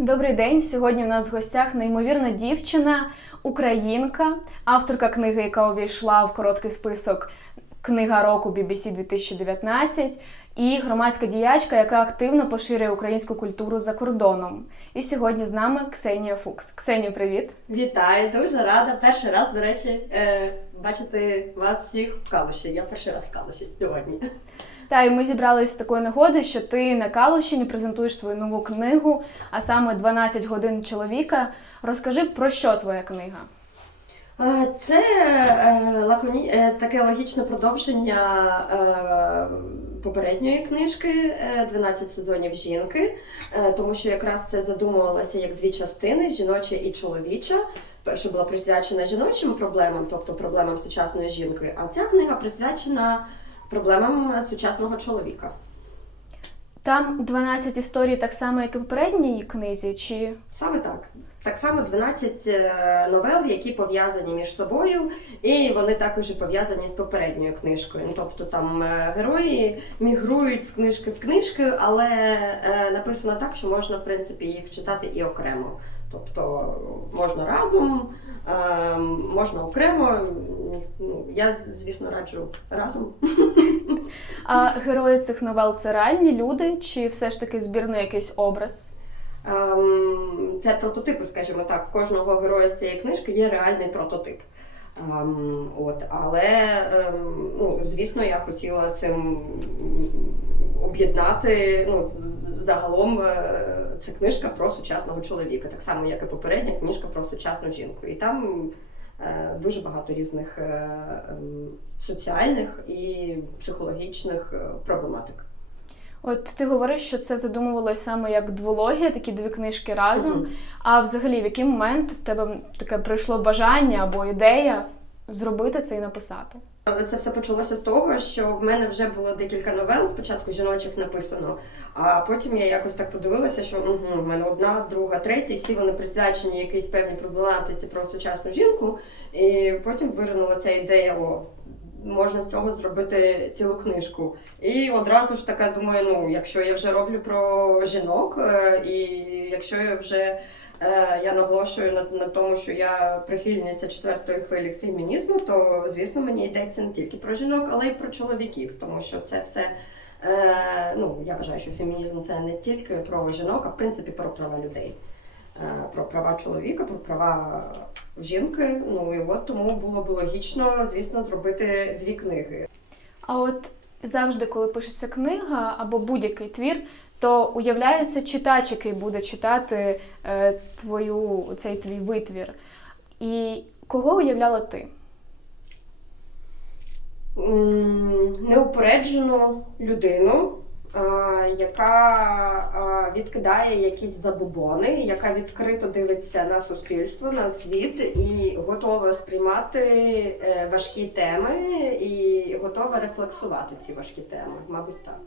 Добрий день. Сьогодні в нас в гостях неймовірна дівчина, українка, авторка книги, яка увійшла в короткий список Книга року BBC 2019, і громадська діячка, яка активно поширює українську культуру за кордоном. І сьогодні з нами Ксенія Фукс. Ксенія, привіт! Вітаю, дуже рада. Перший раз, до речі, е, бачити вас всіх в Калуші. Я перший раз в Калуші сьогодні. Та і ми зібралися з такої нагоди, що ти на Калущині презентуєш свою нову книгу, а саме «12 годин чоловіка. Розкажи про що твоя книга? Це е, лаконі... е, таке логічне продовження е, попередньої книжки е, «12 сезонів жінки, тому що якраз це задумувалося як дві частини жіноча і чоловіча. Перша була присвячена жіночим проблемам, тобто проблемам сучасної жінки, а ця книга присвячена проблемам сучасного чоловіка. Там 12 історій так само, як і в попередній книзі, чи Саме так. Так само 12 е, новел, які пов'язані між собою, і вони також і пов'язані з попередньою книжкою. Ну, тобто там е, герої мігрують з книжки в книжку, але е, написано так, що можна в принципі їх читати і окремо. Тобто можна разом, е, можна окремо. Ну, я, звісно, раджу разом. а герої цих новел це реальні люди, чи все ж таки збірний якийсь образ? Ем, Це прототипи, скажімо так. В кожного героя з цієї книжки є реальний прототип. Ем, От, але ем, ну, звісно, я хотіла цим об'єднати. Ну, загалом е, це книжка про сучасного чоловіка, так само, як і попередня книжка про сучасну жінку. І там е, дуже багато різних е, ем, соціальних і психологічних проблематик. От ти говориш, що це задумувалось саме як двологія, такі дві книжки разом. Мгм. А взагалі, в який момент в тебе таке прийшло бажання або ідея зробити це і написати? Це все почалося з того, що в мене вже було декілька новел, спочатку жіночих написано, а потім я якось так подивилася, що угу, в мене одна, друга, третя, і всі вони присвячені якійсь певній проблематиці про сучасну жінку. І потім виринула ця ідея, о, можна з цього зробити цілу книжку. І одразу ж така думаю, ну, якщо я вже роблю про жінок, е, і якщо я вже Я наголошую на, на тому, що я прихильниця четвертої хвилі фемінізму, то звісно мені йдеться не тільки про жінок, але й про чоловіків, тому що це все. Е, ну, я вважаю, що фемінізм це не тільки про жінок, а в принципі про права людей, е, про права чоловіка, про права жінки. Ну і от тому було б логічно, звісно, зробити дві книги. А от завжди, коли пишеться книга або будь-який твір, то уявляється читач, який буде читати е, твою цей твій витвір. І кого уявляла ти? неупереджену людину, а, яка а, відкидає якісь забобони, яка відкрито дивиться на суспільство, на світ і готова сприймати е, важкі теми і готова рефлексувати ці важкі теми, мабуть, так.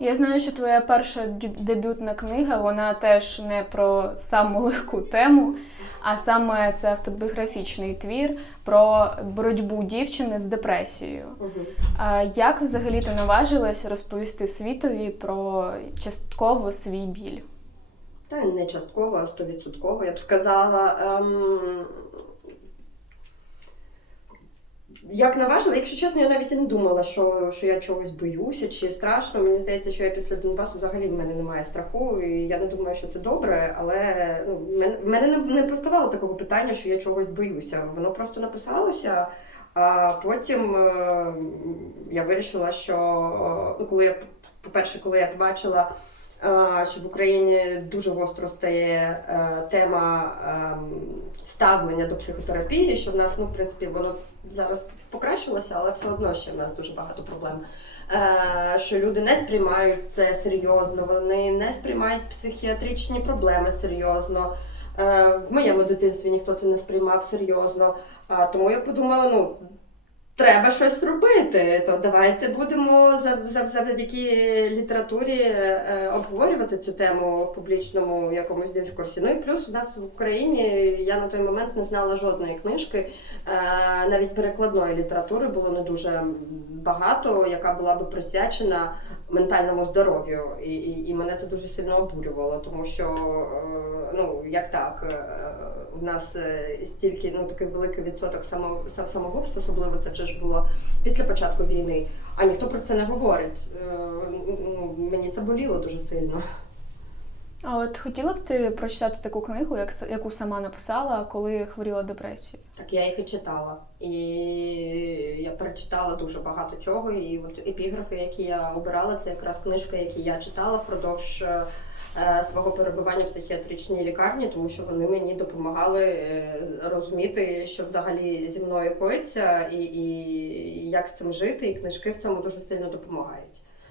Я знаю, що твоя перша дебютна книга, вона теж не про саму легку тему, а саме це автобіографічний твір про боротьбу дівчини з депресією. А як взагалі ти наважилась розповісти світові про частково свій біль? Та не частково, а стовідсотково, я б сказала. Ем... Як наважила, якщо чесно, я навіть і не думала, що, що я чогось боюся чи страшно. Мені здається, що я після Донбасу взагалі в мене немає страху, і я не думаю, що це добре, але ну, в мене, не, поставало такого питання, що я чогось боюся. Воно просто написалося. А потім е, я вирішила, що ну, коли я по-перше, коли я побачила е, що в Україні дуже гостро стає е, тема ем, ставлення до психотерапії, що в нас, ну, в принципі, воно зараз покращилося, але все одно ще в нас дуже багато проблем. Е, Що люди не сприймають це серйозно, вони не сприймають психіатричні проблеми серйозно. Е, В моєму дитинстві ніхто це не сприймав серйозно. Тому я подумала, ну треба щось робити. То давайте будемо зав- зав- завдяки літературі е, обговорювати цю тему в публічному якомусь дискурсі. Ну і плюс у нас в Україні я на той момент не знала жодної книжки, е, навіть перекладної літератури було не дуже багато, яка була би присвячена ментальному здоров'ю. І, і, і мене це дуже сильно обурювало, тому що е, ну як так, в нас стільки ну такий великий відсоток само, самогубств, особливо це вже ж було після початку війни. А ніхто про це не говорить. Е, ну, Мені це боліло дуже сильно. А от хотіла б ти прочитати таку книгу, як, яку сама написала, коли хворіла депресією? Так я їх і читала. І я перечитала дуже багато чого. І от епіграфи, які я обирала, це якраз книжка, які я читала впродовж е, свого перебування в психіатричній лікарні, тому що вони мені допомагали е, розуміти, що взагалі зі мною коїться, і, і як з цим жити. І книжки в цьому дуже сильно допомагають.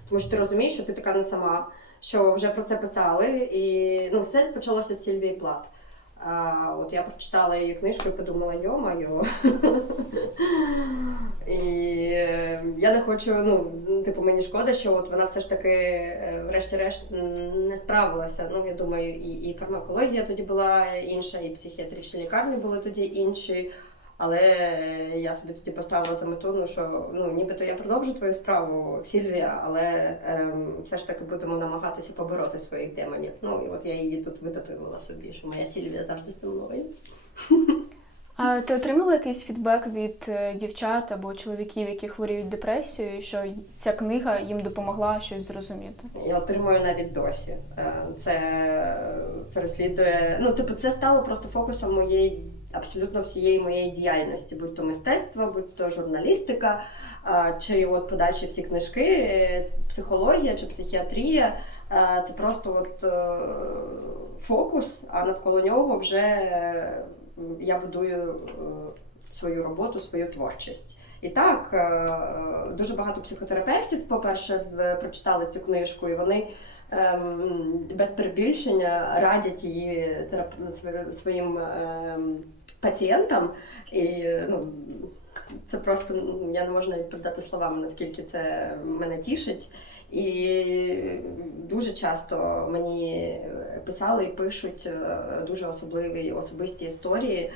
Тому що ти розумієш, що ти така не сама, що вже про це писали, і ну все почалося з Сільвії Плат. А, от я прочитала її книжку і подумала, йо-майо. І е, я не хочу, ну, типу, мені шкода, що от вона все ж таки, е, врешті-решт, не справилася. Ну, я думаю, і, і фармакологія тоді була інша, і психіатричні лікарні були тоді інші. Але я собі тоді поставила за мету, ну що ну нібито я продовжу твою справу, Сільвія, але ем, все ж таки будемо намагатися побороти своїх демонів. Ну і от я її тут витатуювала собі, що моя Сільвія завжди зі мною. А ти отримала якийсь фідбек від е, дівчат або чоловіків, які хворіють депресією, що ця книга їм допомогла щось зрозуміти? Я отримую навіть досі. Е, Це переслідує. Ну, типу, це стало просто фокусом моєї абсолютно всієї моєї діяльності, будь то мистецтво, будь то журналістика, е, чи от подальші всі книжки, психологія чи психіатрія. Це просто от фокус, а навколо нього вже я будую е, свою роботу, свою творчість. І так, е, дуже багато психотерапевтів, по-перше, прочитали цю книжку, і вони ем, без перебільшення радять її своїм ем, пацієнтам. І ну, це просто ну, я не можу навіть передати словами, наскільки це мене тішить. І дуже часто мені писали і пишуть е, дуже особливі особисті історії,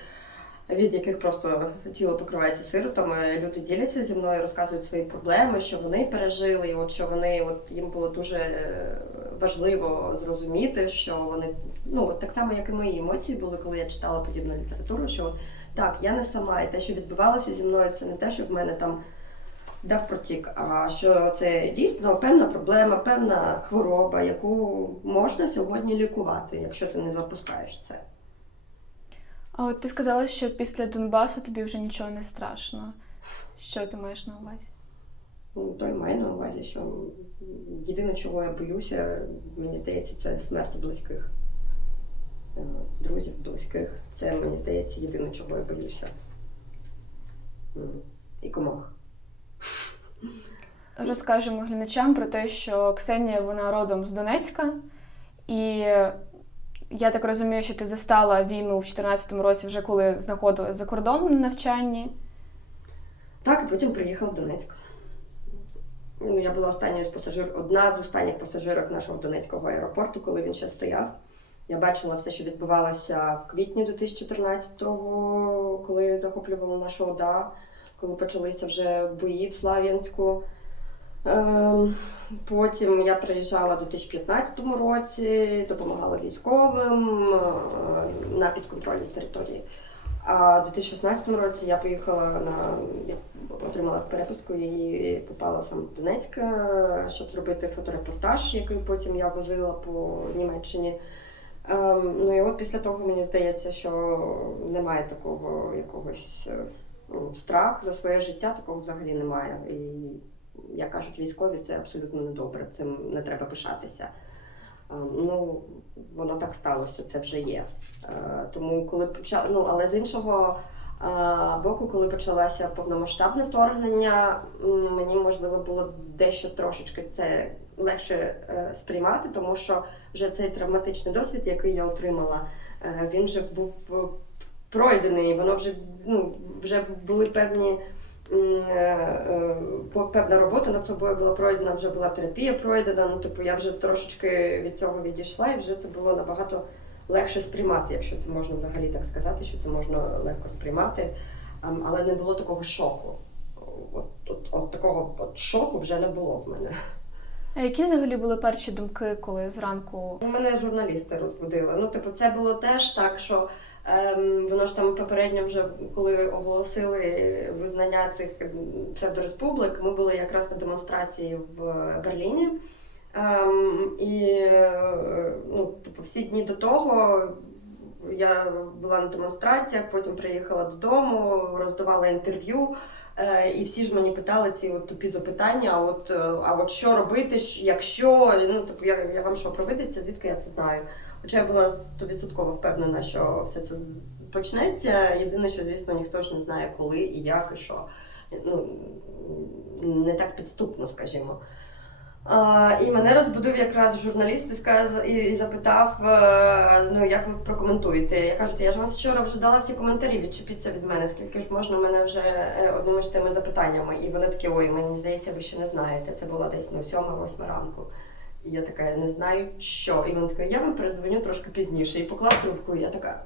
від яких просто тіло покривається сиротами. Люди діляться зі мною, розказують свої проблеми, що вони пережили, і от що вони от їм було дуже е, важливо зрозуміти, що вони ну так само, як і мої емоції були, коли я читала подібну літературу. Що от, так, я не сама, і те, що відбувалося зі мною, це не те, що в мене там дах протік, а що це дійсно певна проблема, певна хвороба, яку можна сьогодні лікувати, якщо ти не запускаєш це. А от ти сказала, що після Донбасу тобі вже нічого не страшно. Що ти маєш на увазі? Ну, то й маю на увазі, що єдине, чого я боюся, мені здається, це смерті близьких. Е, Друзів близьких. Це, мені здається, єдине, чого я боюся. І комах. Розкажемо глядачам про те, що Ксенія вона родом з Донецька, і я так розумію, що ти застала війну в 2014 році, вже коли знаходилась за кордоном на навчанні. Так, і потім приїхав в Донецьк. Ну, я була останньою з пасажир, одна з останніх пасажирок нашого Донецького аеропорту, коли він ще стояв. Я бачила все, що відбувалося в квітні 2014-го, коли захоплювали нашу ОДА, коли почалися вже бої в Слав'янську. Ем, Потім я приїжджала в 2015 році, допомагала військовим е, на підконтрольній території. А в 2016 році я поїхала на я отримала перепустку і попала саме в Донецьк, е, щоб зробити фоторепортаж, який потім я возила по Німеччині. Ем, Ну і от після того мені здається, що немає такого якогось е, ну, за своє життя, такого взагалі немає. І як кажуть військові, це абсолютно недобре, цим не треба пишатися. Ну, воно так сталося, це вже є. Е, Тому коли почав, ну але з іншого е, боку, коли почалося повномасштабне вторгнення, мені можливо було дещо трошечки це легше е, сприймати, тому що вже цей травматичний досвід, який я отримала, він вже був пройдений. Воно вже ну вже були певні певна робота над собою була пройдена, вже була терапія пройдена. Ну, типу, я вже трошечки від цього відійшла, і вже це було набагато легше сприймати, якщо це можна взагалі так сказати, що це можна легко сприймати. Але не було такого шоку. От, от, от такого от шоку вже не було в мене. А які взагалі були перші думки, коли зранку Мене журналісти розбудили. Ну, типу, це було теж так, що воно ж там попередньо вже коли оголосили визнання цих псевдореспублік, ми були якраз на демонстрації в Берліні. Ем, і е, ну, типу, всі дні до того я була на демонстраціях, потім приїхала додому, роздавала інтерв'ю. Е, І всі ж мені питали ці от тупі запитання: а от, е, а от що робити, якщо ну типу, я, я вам що провидиться, звідки я це знаю? Хоча я була стовідсотково впевнена, що все це почнеться. Єдине, що звісно ніхто ж не знає, коли і як, і що. Ну не так підступно, скажімо. А, і мене розбудив якраз журналіст і, сказ, і, запитав, е, ну як ви прокоментуєте. Я кажу, я ж вас вчора вже дала всі коментарі, відчепіться від мене, скільки ж можна мене вже е, одними ж тими запитаннями. І вони такі, ой, мені здається, ви ще не знаєте. Це було десь ну, сьома-восьма ранку. І я така, я не знаю що. І він такий, я вам передзвоню трошки пізніше. І поклав трубку, і я така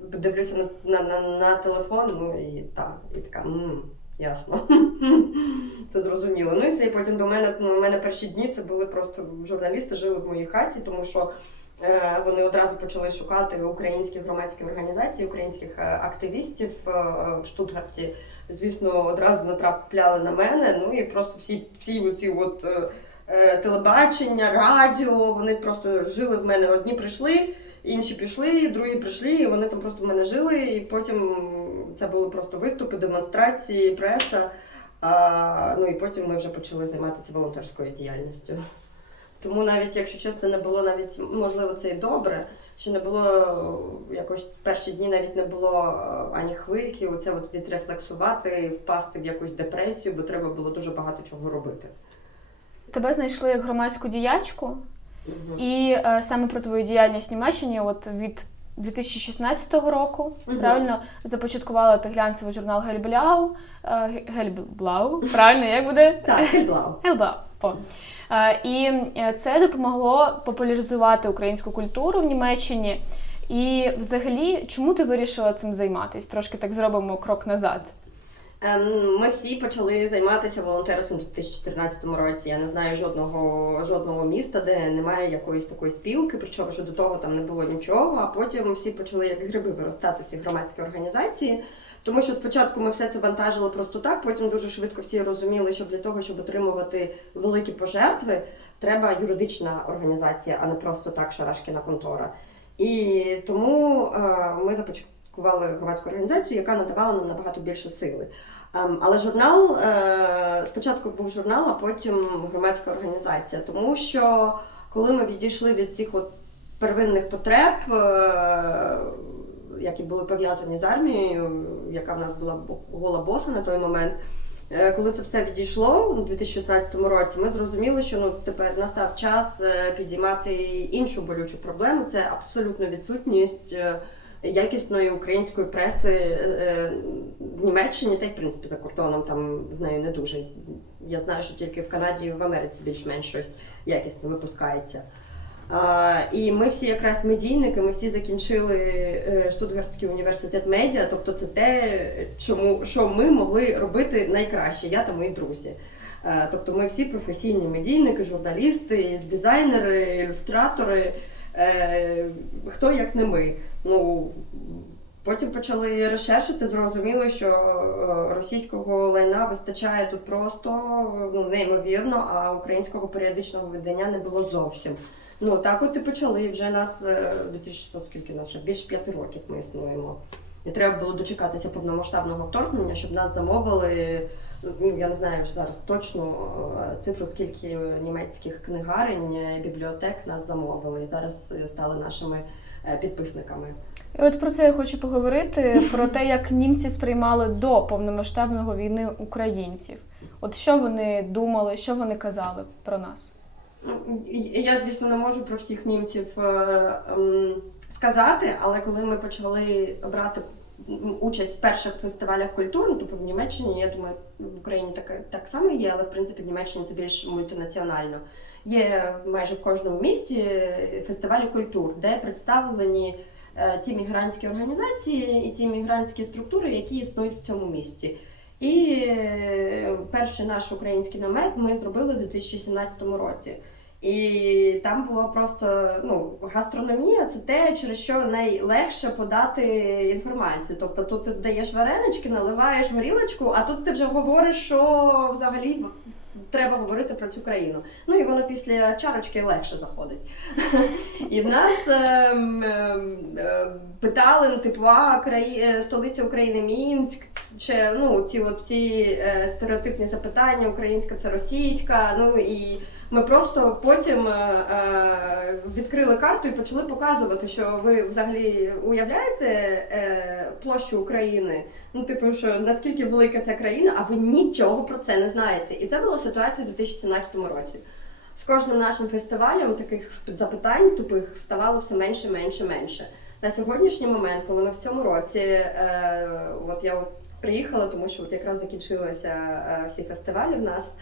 дивлюся на, на, на, на телефон, ну і так, і така, м ясно. Це зрозуміло. Ну і все, і потім до мене, ну, у мене перші дні це були просто журналісти жили в моїй хаті, тому що е, вони одразу почали шукати українські громадські організації, українських е, активістів е, в Штутгарті. Звісно, одразу натрапляли на мене. Ну і просто всі, всі оці от телебачення, радіо, вони просто жили в мене. Одні прийшли, інші пішли, другі прийшли, і вони там просто в мене жили. І потім це були просто виступи, демонстрації, преса. А, ну і потім ми вже почали займатися волонтерською діяльністю. Тому навіть, якщо чесно, не було навіть, можливо, це і добре, що не було якось перші дні навіть не було е, ані хвильки, оце от відрефлексувати, впасти в якусь депресію, бо треба було дуже багато чого робити. Тебе знайшли як громадську діячку, і е, саме про твою діяльність в Німеччині, от від 2016 року, Мгм. правильно започаткувала ти глянцевий журнал Гельбляу. е, Гельблау, правильно, як буде? Так. Гельблау. О. Е, І е, це допомогло популяризувати українську культуру в Німеччині. І взагалі, чому ти вирішила цим займатися? Трошки так зробимо крок назад. Ем, Ми всі почали займатися волонтерством у 2014 році. Я не знаю жодного жодного міста, де немає якоїсь такої спілки, причому що до того там не було нічого. А потім всі почали як гриби виростати ці громадські організації. Тому що спочатку ми все це вантажили просто так, потім дуже швидко всі розуміли, що для того, щоб отримувати великі пожертви, треба юридична організація, а не просто так шарашкіна контора. І тому е, ми започаткували громадську організацію, яка надавала нам набагато більше сили. Ем, Але журнал е, спочатку був журнал, а потім громадська організація. Тому що коли ми відійшли від цих от первинних потреб, е, які були пов'язані з армією, яка в нас була гола боса на той момент. е, Коли це все відійшло у 2016 році, ми зрозуміли, що ну тепер настав час підіймати іншу болючу проблему. Це абсолютно відсутність якісної української преси е, в Німеччині та й в принципі за кордоном там з нею не дуже. Я знаю, що тільки в Канаді і в Америці більш-менш щось якісне випускається. І ми всі якраз медійники, ми всі закінчили е, Штутгартський університет медіа, тобто це те, чому що ми могли робити найкраще, я та мої друзі. Е, Тобто ми всі професійні медійники, журналісти, дизайнери, ілюстратори, е, хто як не ми. Ну, потім почали решершити, зрозуміли, що е, російського лайна вистачає тут просто ну, неймовірно, а українського періодичного видання не було зовсім. Ну так от і почали. Вже нас е, 2000, скільки нас вже більше п'яти років ми існуємо. І треба було дочекатися повномасштабного вторгнення, щоб нас замовили. Ну я не знаю вже зараз точну е, цифру, скільки німецьких книгарень, е, бібліотек нас замовили і зараз е, стали нашими підписниками. І от про це я хочу поговорити: про те, як німці сприймали до повномасштабної війни українців. От що вони думали, що вони казали про нас? Ну, Я, звісно, не можу про всіх німців ем, сказати, але коли ми почали брати участь в перших фестивалях культур. Ну, тобто в Німеччині, я думаю, в Україні так, так само є, але в принципі в Німеччині це більш мультинаціонально. Є майже в кожному місті фестивалі культур, де представлені е, ті мігрантські організації і ті мігрантські структури, які існують в цьому місті. І е, перший наш український намет ми зробили у 2017 році. І там було просто ну, гастрономія це те, через що найлегше подати інформацію. Тобто тут ти даєш варенички, наливаєш горілочку, а тут ти вже говориш, що взагалі треба говорити про цю країну. Ну і воно після чарочки легше заходить. І в нас ем, ем, ем, питали, ну, типу, а е, столиця України Мінськ, чи ну ці от всі е, стереотипні запитання, українська це російська. Ну і ми просто потім е, відкрили карту і почали показувати, що ви взагалі уявляєте площу України. Ну, типу, що наскільки велика ця країна, а ви нічого про це не знаєте. І це була ситуація у 2017 році. З кожним нашим фестивалем таких запитань тупих ставало все менше, менше, менше. На сьогоднішній момент, коли ми в цьому році, е, от я от приїхала, тому що от якраз закінчилися е, всі фестивалі в нас.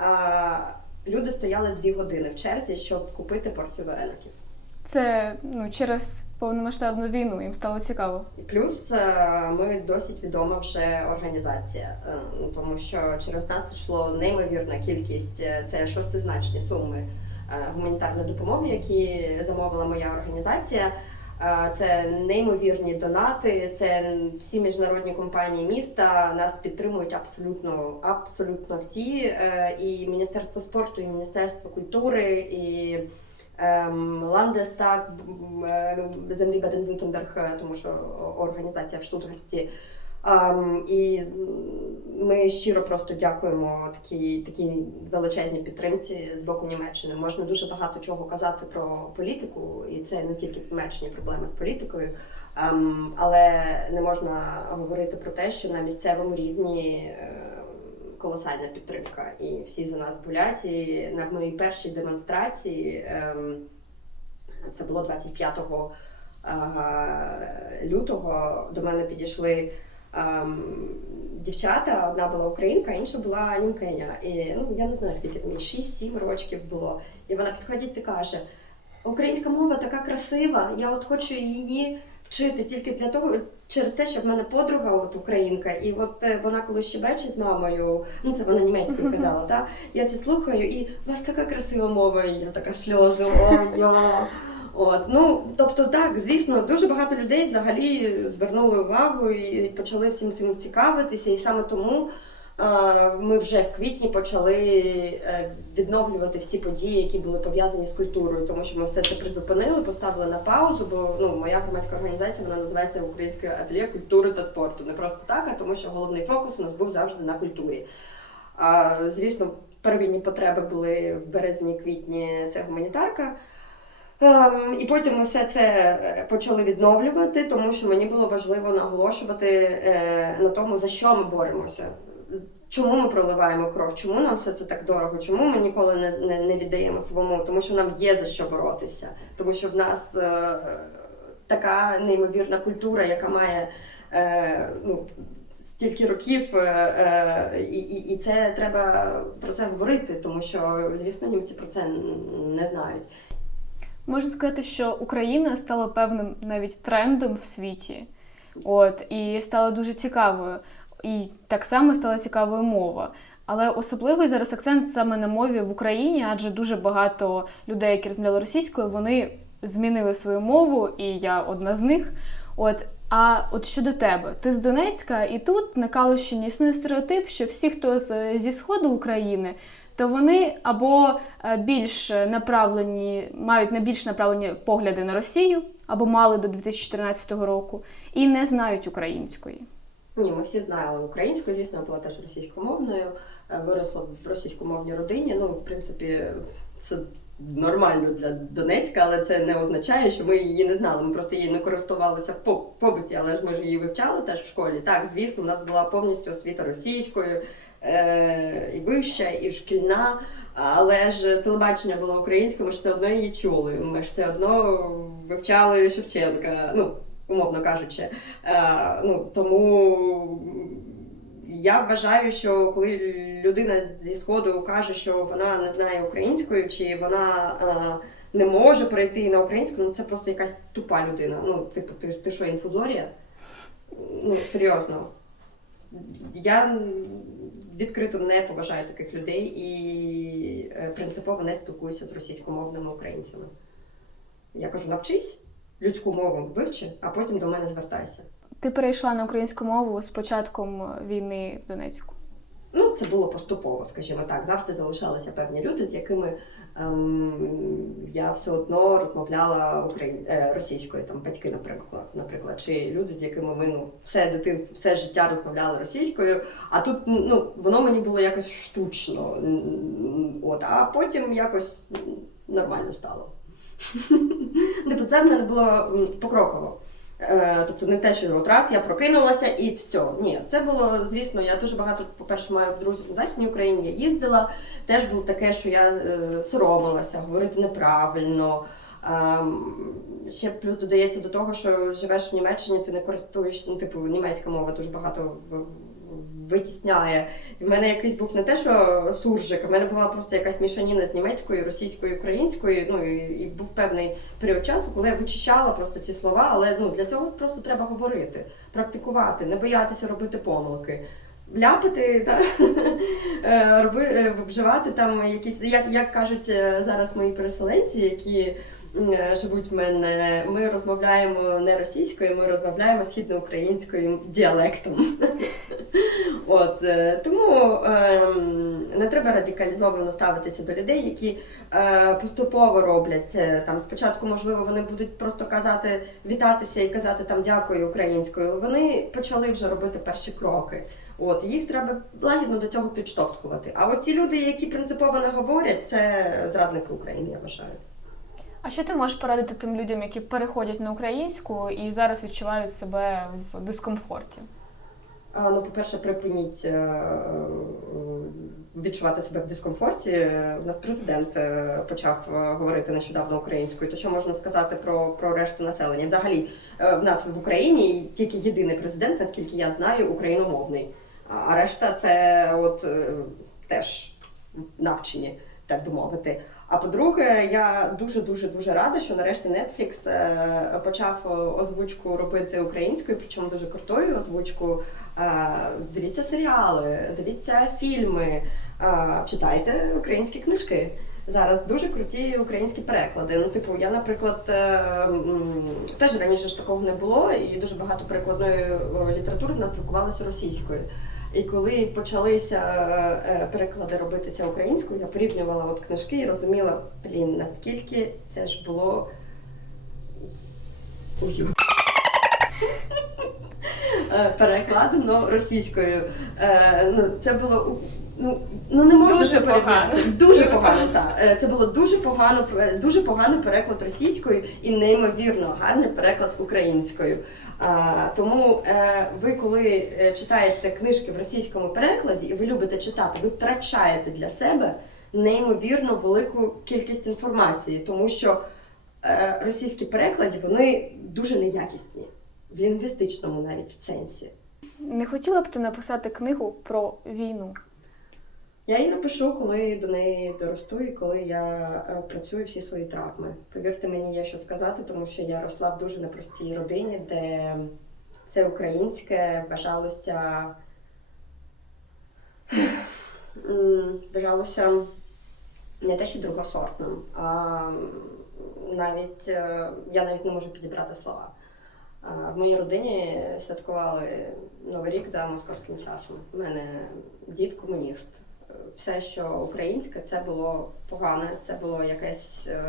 Е, люди стояли дві години в черзі, щоб купити порцію вареників. Це ну, через повномасштабну війну їм стало цікаво. Плюс е, ми досить відома вже організація, е, ну, тому що через нас йшло неймовірна кількість, е, це шостизначні суми гуманітарної допомоги, які замовила моя організація. Це неймовірні донати, це всі міжнародні компанії міста нас підтримують абсолютно, абсолютно всі. І Міністерство спорту, і Міністерство культури, і Ландестаг е, землі Баден-Вютенберг, е, тому що організація в Штутгарті. Ем, і ми щиро просто дякуємо такій, такій величезній підтримці з боку Німеччини. Можна дуже багато чого казати про політику, і це не тільки в Німеччині проблема з політикою. Ем, але не можна говорити про те, що на місцевому рівні е, колосальна підтримка, і всі за нас болять. І на моїй першій демонстрації ем, це було 25 е, лютого. До мене підійшли ем, дівчата. Одна була українка, інша була німкеня. І ну я не знаю, скільки там їй 6-7 років було. І вона підходить і каже: Українська мова така красива, я от хочу її вчити тільки для того, через те, що в мене подруга от українка, і от е, вона коли щебече з мамою, ну це вона німецькою казала, та я це слухаю, і у вас така красива мова, і я така сльози. Я. От ну тобто, так, звісно, дуже багато людей взагалі звернули увагу і почали всім цим цікавитися, і саме тому. Ми вже в квітні почали е, відновлювати всі події, які були пов'язані з культурою, тому що ми все це призупинили, поставили на паузу. Бо ну моя громадська організація вона називається Українське ательє культури та спорту. Не просто так, а тому, що головний фокус у нас був завжди на культурі. А, звісно, первинні потреби були в березні-квітні. Це гуманітарка. Ем, і потім ми все це е, почали відновлювати, тому що мені було важливо наголошувати е, на тому, за що ми боремося. Чому ми проливаємо кров? Чому нам все це так дорого? Чому ми ніколи не, не, не віддаємо своєму? Тому що нам є за що боротися. Тому що в нас е, така неймовірна культура, яка має е, ну, стільки років, е, е, і, і, це треба про це говорити, тому що, звісно, німці про це не знають. Можна сказати, що Україна стала певним навіть трендом в світі. От, і стала дуже цікавою. І так само стала цікавою мова. Але особливий зараз акцент саме на мові в Україні, адже дуже багато людей, які розмовляли російською, вони змінили свою мову, і я одна з них. От, а от щодо тебе, ти з Донецька, і тут на Калущині існує стереотип, що всі, хто з, зі сходу України, то вони або е, більш направлені, мають на більш направлені погляди на Росію, або мали до 2014 року, і не знають української. Ні, ми всі знали українську, звісно, була теж російськомовною, е, виросла в російськомовній родині. Ну, в принципі, це нормально для Донецька, але це не означає, що ми її не знали. Ми просто її не користувалися в побуті, але ж ми ж її вивчали теж в школі. Так, звісно, у нас була повністю освіта російською, е- і вища, і шкільна. Але ж телебачення було українською, ми ж все одно її чули. Ми ж все одно вивчали Шевченка. Ну, умовно кажучи. Е, ну, тому я вважаю, що коли людина зі сходу каже, що вона не знає українською, чи вона е, не може перейти на українську, ну це просто якась тупа людина. Ну, типу, ти, ти що, інфузорія? Ну, серйозно. Я відкрито не поважаю таких людей і е, принципово не спілкуюся з російськомовними українцями. Я кажу, навчись людську мову, вивчи, а потім до мене звертайся. Ти перейшла на українську мову з початком війни в Донецьку. Ну, це було поступово, скажімо так. Завжди залишалися певні люди, з якими ем, я все одно розмовляла україн... е, російською, там батьки, наприклад, наприклад, чи люди, з якими ми ну, все дитинство, все життя розмовляли російською. А тут ну, воно мені було якось штучно. От, а потім якось нормально стало. Типу, це в мене було покроково. Е, Тобто не те, що от раз я прокинулася і все. Ні, це було, звісно, я дуже багато, по-перше, маю друзів на Західній Україні, я їздила. Теж було таке, що я е, соромилася, говорити неправильно. Ем, ще плюс додається до того, що живеш в Німеччині, ти не користуєшся, ну, типу, німецька мова дуже багато в- в- витісняє. І в мене якийсь був не те, що суржик, в мене була просто якась мішаніна з німецькою, російською, українською. Ну і, і був певний період часу, коли я вичищала просто ці слова, але ну для цього просто треба говорити, практикувати, не боятися робити помилки. Ляпати та е, роби, е, вживати там якісь, як, як кажуть е, зараз мої переселенці, які живуть в мене. Ми розмовляємо не російською, ми розмовляємо східноукраїнською діалектом. От е, тому ем, не треба радикалізовано ставитися до людей, які е, поступово роблять це. Там спочатку, можливо, вони будуть просто казати вітатися і казати там дякую українською. Вони почали вже робити перші кроки. От їх треба лагідно до цього підштовхувати. А от ті люди, які принципово не говорять, це зрадники України, я вважаю. А що ти можеш порадити тим людям, які переходять на українську і зараз відчувають себе в дискомфорті? А, Ну, по-перше, припиніть е, е, відчувати себе в дискомфорті. У нас президент е, почав говорити нещодавно українською. То що можна сказати про, про решту населення? Взагалі, в нас в Україні тільки єдиний президент, наскільки я знаю, україномовний. А решта це от теж навчені, так би мовити. А по-друге, я дуже дуже дуже рада, що нарешті Netflix е, почав е, озвучку робити українською, причому дуже крутою озвучку. Е, Дивіться серіали, дивіться фільми, читайте українські книжки. Зараз дуже круті українські переклади. Ну, типу, я, наприклад, теж раніше ж такого не було, і дуже багато перекладної літератури в нас друкувалося російською. І коли почалися е, переклади робитися українською, я порівнювала от книжки і розуміла, блін, наскільки це ж було. Е, Перекладено російською. Е, Ну, це було ну, ну не можна Дуже погано. Дуже погано. Так. Е, Це було дуже погано, е, дуже поганий переклад російською і неймовірно гарний переклад українською. Тому е, ви, коли е, читаєте книжки в російському перекладі і ви любите читати, ви втрачаєте для себе неймовірно велику кількість інформації, тому що е, російські переклади вони дуже неякісні в лінгвістичному навіть сенсі. Не хотіла б ти написати книгу про війну? Я її напишу, коли до неї доросту і коли я е, працюю всі свої травми. Повірте мені, є що сказати, тому що я росла в дуже непростій родині, де все українське вважалося вважалося не те, що другосортним, а навіть е, я навіть не можу підібрати слова. В моїй родині святкували Новий рік за московським часом. У мене дід комуніст. Все, що українське, це було погане, це було якесь е,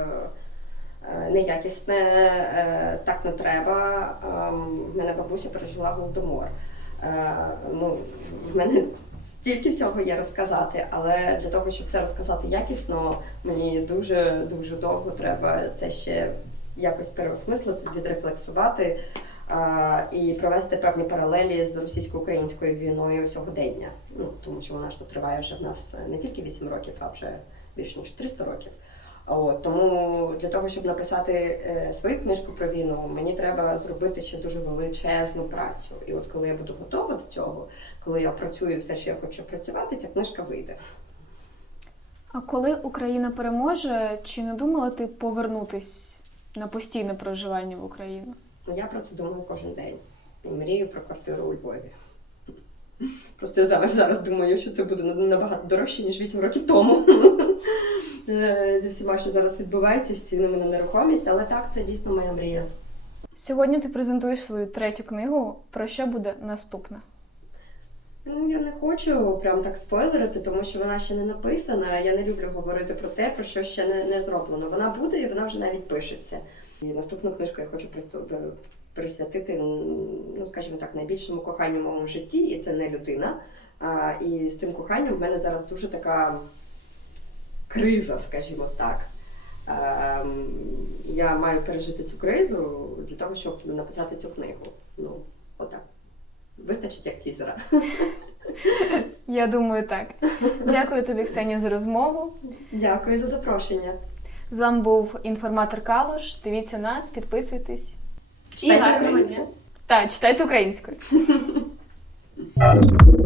е, неякісне, е, так не треба. Ем, В мене бабуся пережила голодомор. Ну, в мене стільки всього є розказати, але для того, щоб це розказати якісно, мені дуже дуже довго треба це ще якось переосмислити, відрефлексувати і провести певні паралелі з російсько-українською війною сьогодення. Ну тому що вона ж тут триває вже в нас не тільки 8 років, а вже більше ніж 300 років. От, тому для того, щоб написати е, свою книжку про війну, мені треба зробити ще дуже величезну працю. І от коли я буду готова до цього, коли я працюю все, що я хочу працювати, ця книжка вийде. А коли Україна переможе, чи не думала ти повернутись на постійне проживання в Україну? Я про це думаю кожен день і мрію про квартиру у Львові. Просто я зараз, зараз думаю, що це буде набагато дорожче, ніж 8 років тому. Е, Зі всіма, що зараз відбувається, з цінами на нерухомість, але так, це дійсно моя мрія. Сьогодні ти презентуєш свою третю книгу. Про що буде наступна? Ну, я не хочу прям так спойлерити, тому що вона ще не написана. Я не люблю говорити про те, про що ще не, не зроблено. Вона буде і вона вже навіть пишеться. І наступну книжку я хочу е, присвятити, ну скажімо так, найбільшому коханню в моєму житті, і це не людина. А, і з цим коханням в мене зараз дуже така криза, скажімо так. Ем, я маю пережити цю кризу для того, щоб написати цю книгу. Ну, отак. Вистачить як тізера. Я думаю, так. Дякую тобі, Ксенія, за розмову. Дякую за запрошення. З вами був інформатор Калуш. Дивіться нас, підписуйтесь. Читайте гарного дня. Так, читайте українською.